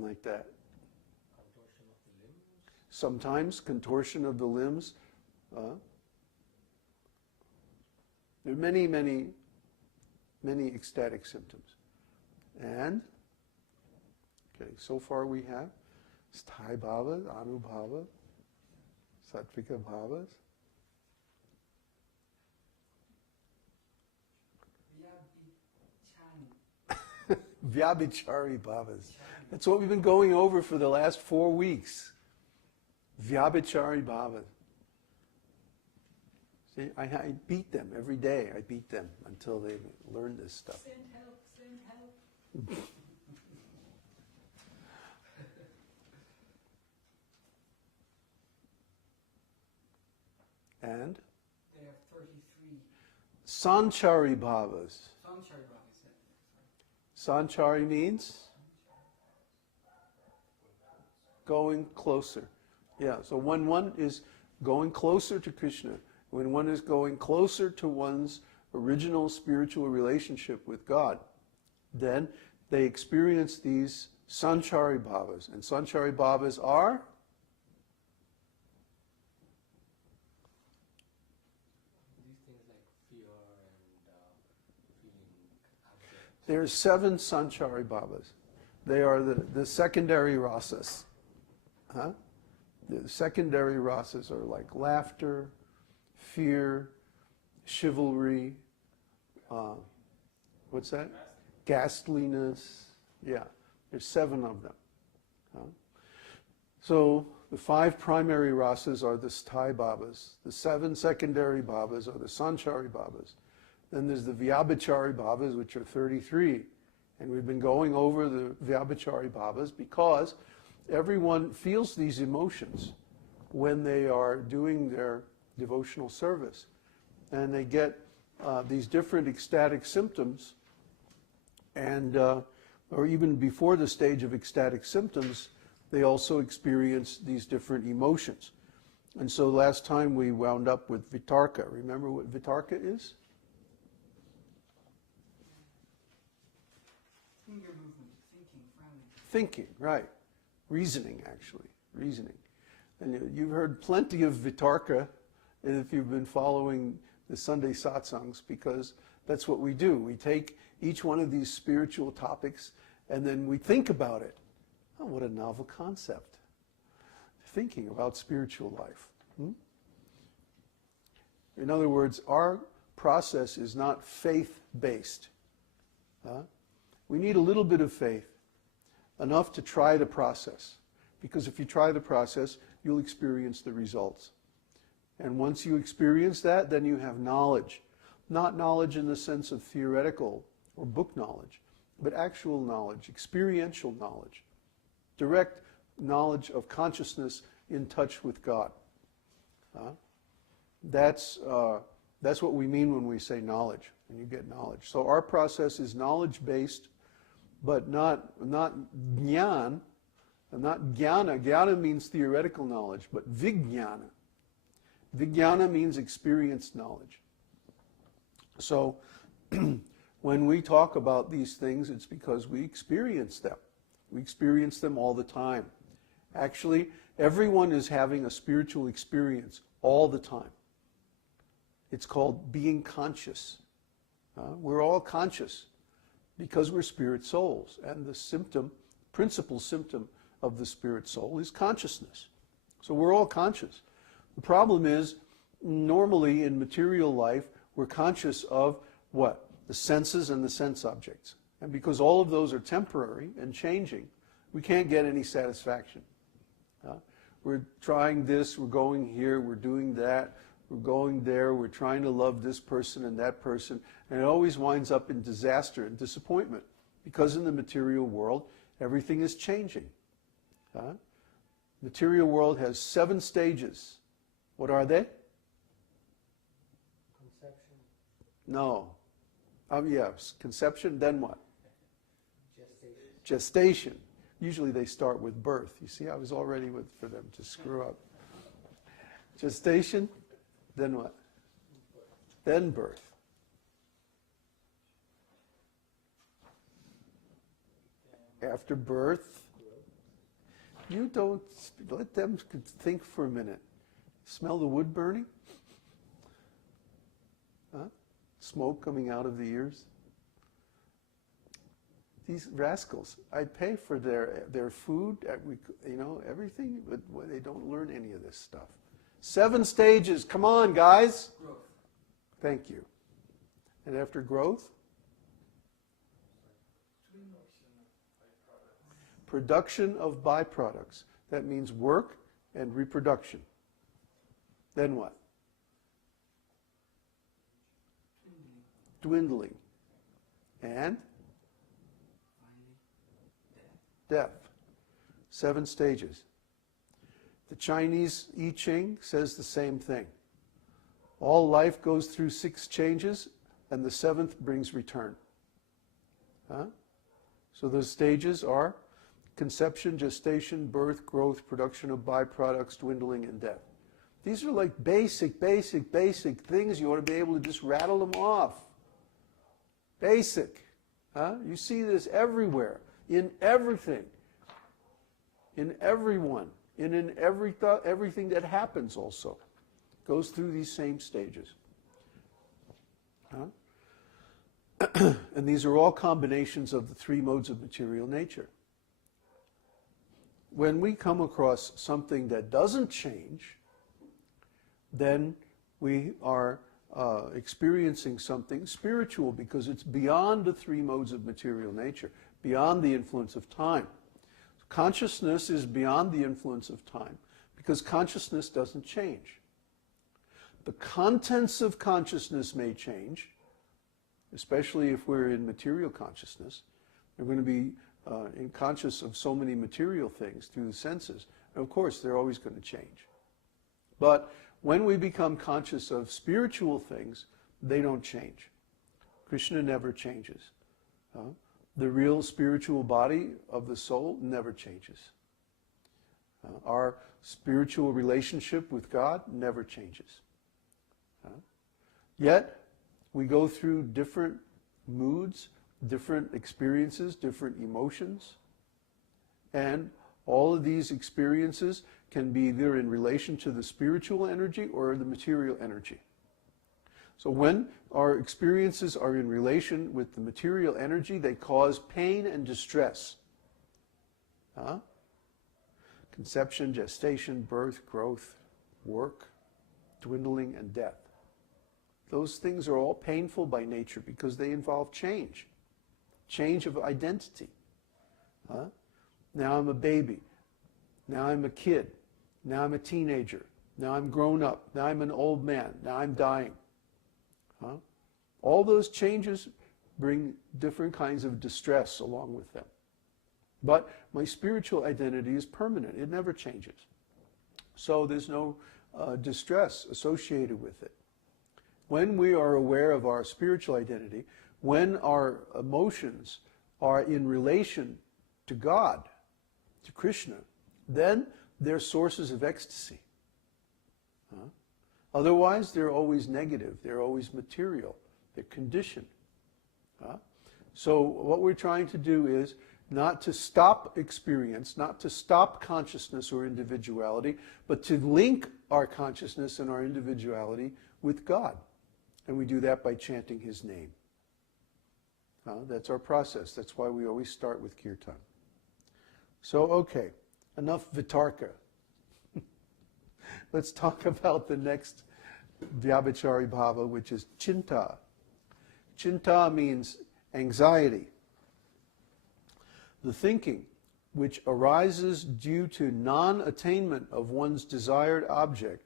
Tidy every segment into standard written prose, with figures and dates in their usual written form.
like that. Contortion of the limbs. Sometimes contortion of the limbs. There are many, many, many ecstatic symptoms. And, okay, so far we have sthāyi-bhavas, anubhava, Vyabhicari-bhavas. Vyabhicari-bhavas. That's what we've been going over for the last 4 weeks. Vyabhicari-bhavas. See, I beat them every day. I beat them until they learn this stuff. Send help, send help. And? They have 33. Sanchari-bhavas. Sanchari-bhavas. Sanchari means? Going closer. Yeah, so when one is going closer to Krishna, when one is going closer to one's original spiritual relationship with God, then they experience these Sanchari-bhavas. And Sanchari-bhavas are? These things like fear and feeling. There are 7 Sanchari-bhavas. They are the secondary rasas. The secondary rasas are like laughter, fear, chivalry, what's that? Ghastliness. Yeah, there's 7 of them. So the 5 primary rasas are the sthāyi-bhavas. The 7 secondary bhavas are the sanchari-bhavas. Then there's the vyabhicari-bhavas, which are 33. And we've been going over the vyabhicari-bhavas because everyone feels these emotions when they are doing their devotional service. And they get these different ecstatic symptoms, and or even before the stage of ecstatic symptoms, they also experience these different emotions. And so last time we wound up with vitarka. Remember what vitarka is? Finger movement, thinking, frowning. Thinking, right. Reasoning, actually. Reasoning. And you've heard plenty of vitarka if you've been following the Sunday satsangs, because that's what we do. We take each one of these spiritual topics and then we think about it. Oh, what a novel concept. Thinking about spiritual life. In other words, our process is not faith-based. We need a little bit of faith, enough to try the process. Because if you try the process, you'll experience the results. And once you experience that, then you have knowledge. Not knowledge in the sense of theoretical or book knowledge, but actual knowledge, experiential knowledge, direct knowledge of consciousness in touch with God. That's what we mean when we say knowledge, and you get knowledge. So our process is knowledge-based, but not jnana, not jnana. Jnana means theoretical knowledge, but vijnana. Vijnana means experienced knowledge. So when we talk about these things, it's because we experience them. We experience them all the time. Actually, everyone is having a spiritual experience all the time. It's called being conscious. We're all conscious because we're spirit souls. And the principal symptom of the spirit soul is consciousness. So we're all conscious. The problem is, normally in material life, we're conscious of what? The senses and the sense objects. And because all of those are temporary and changing, we can't get any satisfaction. We're trying this, we're going here, we're doing that, we're going there, we're trying to love this person and that person, and it always winds up in disaster and disappointment. Because in the material world, everything is changing. Material world has 7 stages. What are they? Conception. No. Yes, conception, then what? Gestation. Gestation. Usually they start with birth. You see, I was all ready for them to screw up. Gestation, then what? Then birth. After birth, You don't, let them think for a minute. Smell the wood burning? Huh? Smoke coming out of the ears? These rascals, I pay for their food, everything, but they don't learn any of this stuff. 7 stages, come on guys. Growth. Thank you. And after growth? Production of byproducts. That means work and reproduction. Then what? Dwindling. And? Death. 7 stages. The Chinese I Ching says the same thing. All life goes through 6 changes, and the 7th brings return. Huh? So those stages are conception, gestation, birth, growth, production of byproducts, dwindling, and death. These are like basic things. You ought to be able to just rattle them off. Basic. Huh? You see this everywhere, in everything, in everyone, and in everything that happens also. Goes through these same stages. Huh? And these are all combinations of the 3 modes of material nature. When we come across something that doesn't change, then we are experiencing something spiritual, because it's beyond the 3 modes of material nature, beyond the influence of time. Consciousness is beyond the influence of time, because consciousness doesn't change. The contents of consciousness may change, especially if we're in material consciousness. We're going to be conscious of so many material things through the senses. And of course, they're always going to change. But when we become conscious of spiritual things, they don't change. Krishna never changes. The real spiritual body of the soul never changes. Our spiritual relationship with God never changes. Yet, we go through different moods, different experiences, different emotions, and all of these experiences can be either in relation to the spiritual energy or the material energy. So when our experiences are in relation with the material energy, they cause pain and distress. Conception, gestation, birth, growth, work, dwindling, and death. Those things are all painful by nature because they involve change. Change of identity. Now I'm a baby. Now I'm a kid. Now I'm a teenager. Now I'm grown up. Now I'm an old man. Now I'm dying. All those changes bring different kinds of distress along with them. But my spiritual identity is permanent. It never changes. So there's no distress associated with it. When we are aware of our spiritual identity, when our emotions are in relation to God, to Krishna, then they're sources of ecstasy. Otherwise, they're always negative. They're always material. They're conditioned. So what we're trying to do is not to stop experience, not to stop consciousness or individuality, but to link our consciousness and our individuality with God. And we do that by chanting His name. That's our process. That's why we always start with kirtan. So, okay, enough vitarka. Let's talk about the next Vyabhicari-bhava, which is cintā. Cintā means anxiety. The thinking which arises due to non-attainment of one's desired object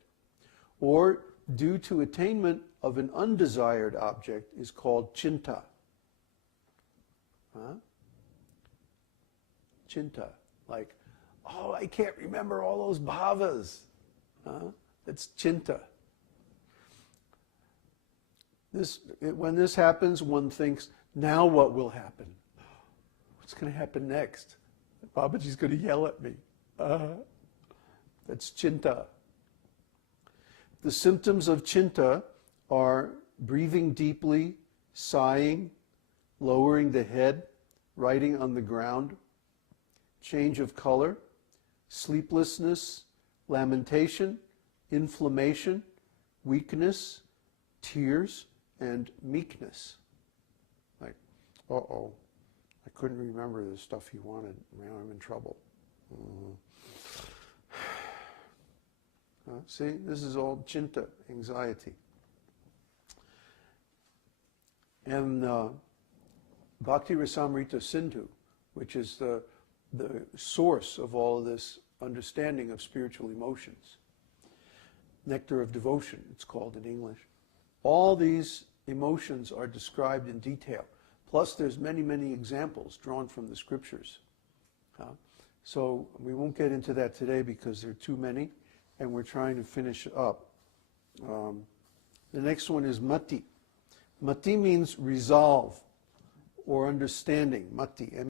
or due to attainment of an undesired object is called cintā. Cintā, like, oh, I can't remember all those bhavas. That's cintā. When this happens, one thinks, now what will happen? What's going to happen next? Babaji's going to yell at me. That's cintā. The symptoms of cintā are breathing deeply, sighing, lowering the head, writing on the ground, change of color, sleeplessness, lamentation, inflammation, weakness, tears, and meekness. Like, uh-oh, I couldn't remember the stuff he wanted. Now I'm in trouble. See, this is all cintā, anxiety. And Bhakti Rasamrita Sindhu, which is the source of all of this understanding of spiritual emotions. Nectar of Devotion, it's called in English. All these emotions are described in detail. Plus there's many, many examples drawn from the scriptures. So we won't get into that today because there are too many, and we're trying to finish up. The next one is mati. Mati means resolve or understanding. Mati.